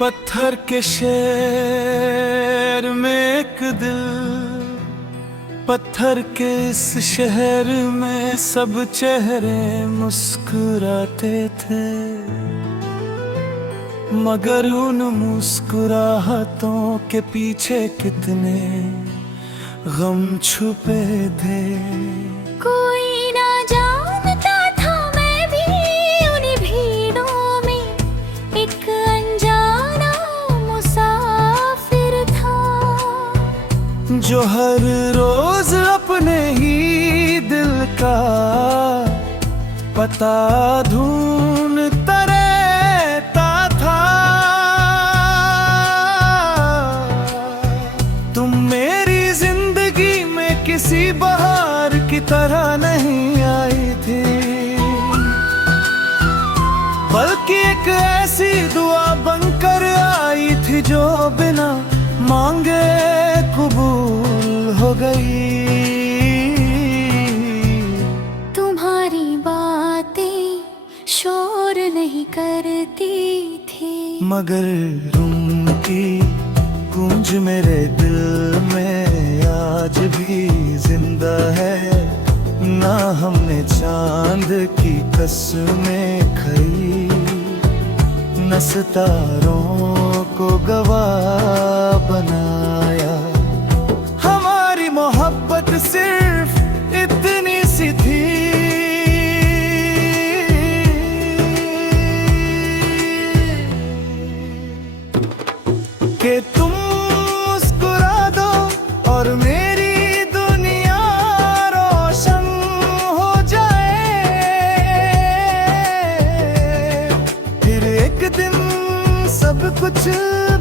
पत्थर के शहर में एक दिल, पत्थर के इस शहर में सब चेहरे मुस्कुराते थे, मगर उन मुस्कुराहटों के पीछे कितने गम छुपे थे। कोई ना जानता था मैं भी उन्हीं भीड़ों में एक अनजाना मुसाफिर था, जो हर रोज अपने ही दिल का पता ढूंढता रहता था। तुम मेरी जिंदगी में किसी बहार की तरह नहीं आई थी, बल्कि एक ऐसी दुआ बनकर आई थी जो बिना मांगे कबूल हो गई। तुम्हारी बातें शोर नहीं करती थी, मगर उनकी गूंज मेरे दिल में आज भी जिंदा है। ना हमने चांद की कसमें खाई, न सितारों को गवाह बनाया। हमारी मोहब्बत सिर्फ इतनी सी थी कि तुम मुस्कुरा दो और मेरी दुनिया रोशन हो जाए। फिर एक दिन सब कुछ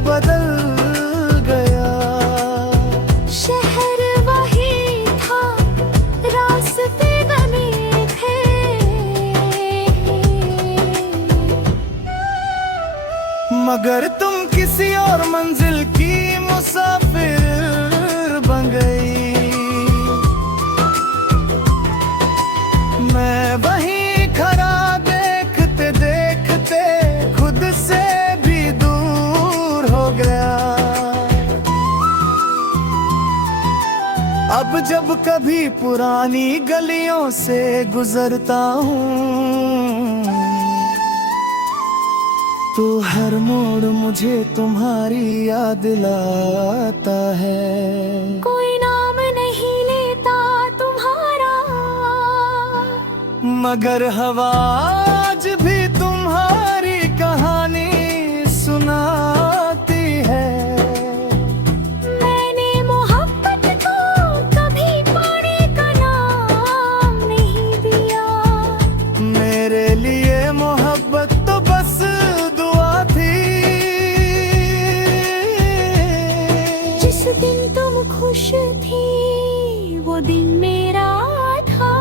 बदल गया। शहर वही था, रास्ते बने थे, मगर तुम किसी और मंजिल की मुसाफिर बन गई। मैं वहीं खड़ा देखते देखते खुद से भी दूर हो गया। अब जब कभी पुरानी गलियों से गुजरता हूँ तो हर मोड़ मुझे तुम्हारी याद लाता है। कोई नाम नहीं लेता तुम्हारा, मगर हवा आज भी तुम्हारी कहानी सुनाती है। मैंने मोहब्बत को कभी पाने का नाम नहीं दिया, मेरे लिए मोहब्बत तो बस दुआ थी। जिस दिन तुम खुश थी वो दिन मेरा था,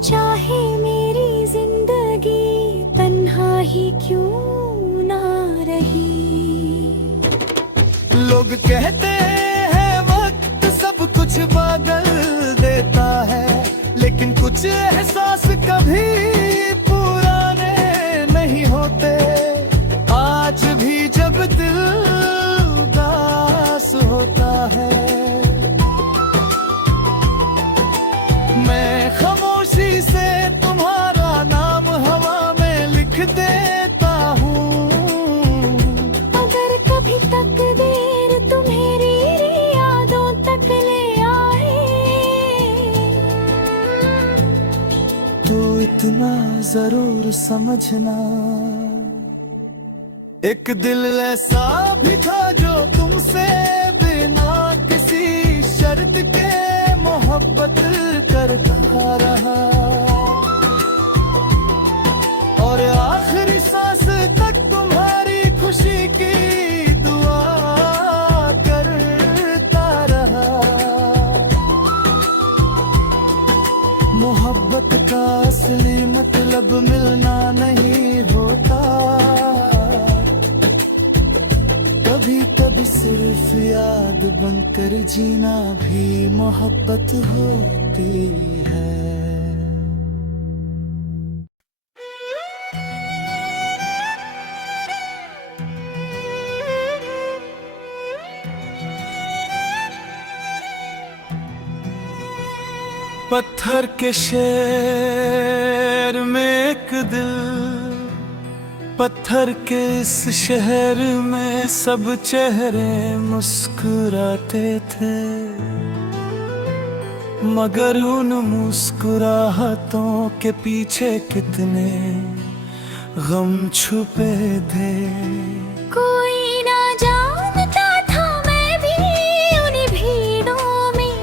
चाहे मेरी जिंदगी तन्हा ही क्यों ना रही। लोग कहते हैं वक्त सब कुछ बदल देता है, लेकिन कुछ एहसास कभी पुराने नहीं होते। आज भी जब दिल उदास होता है, मैं खामोशी से तुम्हारा नाम हवा में लिख देता हूँ। अगर कभी तकदीर तुम्हारी यादों तक ले आए तो इतना जरूर समझना, एक दिल ऐसा भी था जो तुमसे बिना किसी शर्त के मोहब्बत करता रहा, और आखिरी सांस तक तुम्हारी खुशी की दुआ करता रहा। मोहब्बत का असली मतलब मिलना नहीं होता, कभी कभी सिर्फ याद बनकर जीना भी मोहब्बत होती है। पत्थर के शहर में एक दिल, पत्थर के इस शहर में सब चेहरे मुस्कुराते थे, मगर उन मुस्कुराहटों के पीछे कितने गम छुपे थे। कोई ना जानता था मैं भी उन्हीं भीड़ों में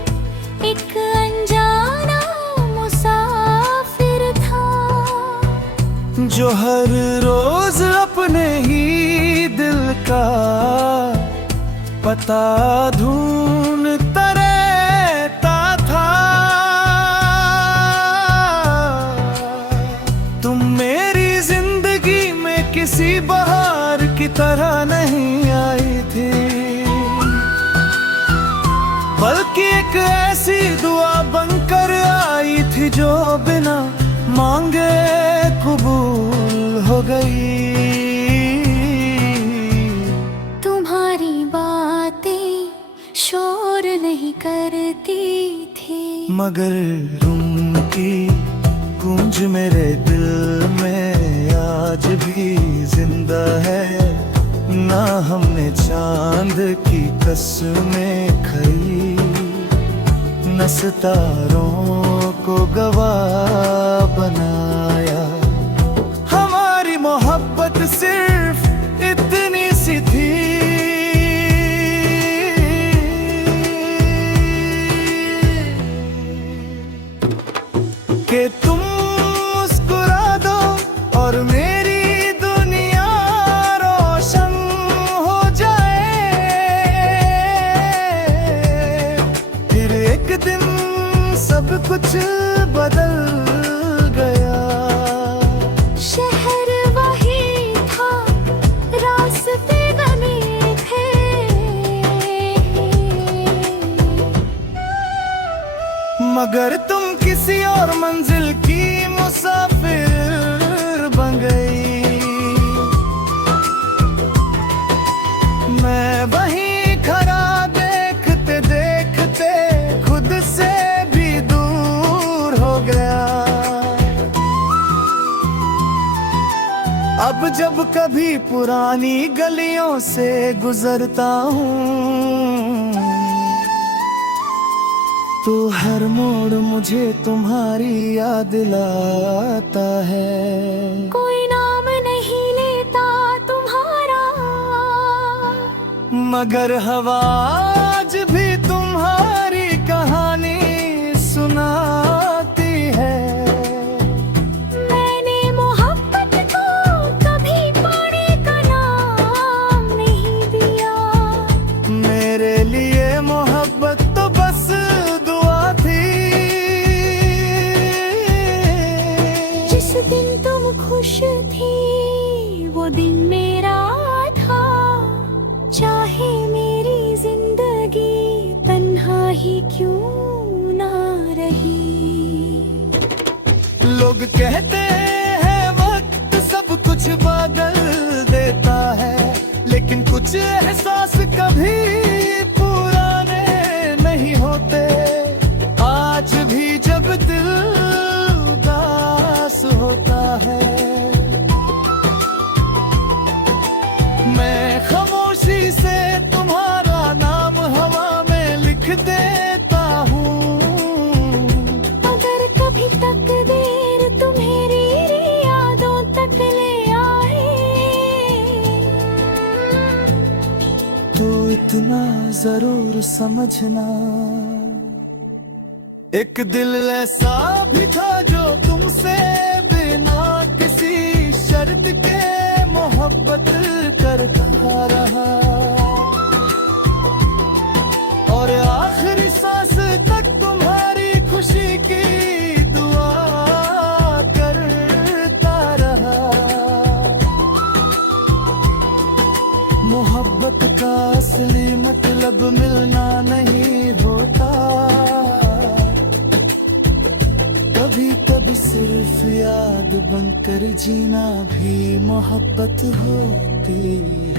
एक अनजाना मुसाफिर था, जो हर रोज अपने ही दिल का पता ढूंढता रहता था। तुम मेरी जिंदगी में किसी बहार की तरह नहीं आई थी, बल्कि एक ऐसी दुआ बनकर आई थी जो बिना मांगे कबूल हो गई। तुम्हारी बातें शोर नहीं करती थी, मगर उनकी गूंज मेरे दिल में आज भी जिंदा है। ना हमने चांद की कसमें खाई, न सितारों को गवाह बनाया। हमारी मोहब्बत सिर्फ इतनी सी थी कि तुम मुस्कुरा दो और मेरी दुनिया रोशन हो जाए। फिर एक दिन सब कुछ बदल गया। शहर वही था, रास्ते बने थे, मगर तुम किसी और मंजिल की मुसाफिर बन गई। मैं वहीं खड़ा देखते देखते खुद से भी दूर हो गया। अब जब कभी पुरानी गलियों से गुजरता हूँ तो हर मोड़ मुझे तुम्हारी याद दिलाता है। कोई नाम नहीं लेता तुम्हारा, मगर हवा आज भी तुम्हारी कहानी सुनाती है। मैंने मोहब्बत को कभी पाने का नाम नहीं दिया, मेरे लिए मोहब्बत तो बस दुआ थी। जिस दिन तुम खुश थी वो दिन मेरा था, चाहे मेरी जिंदगी तन्हा ही क्यों ना रही। लोग कहते हैं वक्त सब कुछ बदल देता है, लेकिन कुछ एहसास कभी पुराने नहीं होते। आज भी जब दिल उदास होता है, मैं खामोशी से तुम्हारा नाम हवा में लिख देता हूँ। अगर कभी तकदीर तुम्हारी यादों तक ले आए तो इतना जरूर समझना, एक दिल ऐसा भी था जो तुमसे बिना किसी शर्त के मोहब्बत करता रहा, और आखिरी सांस तक तुम्हारी खुशी की दुआ करता रहा। मोहब्बत का असली मतलब मिलना नहीं होता, कभी कभी सिर्फ याद बनकर जीना भी मोहब्बत होती है।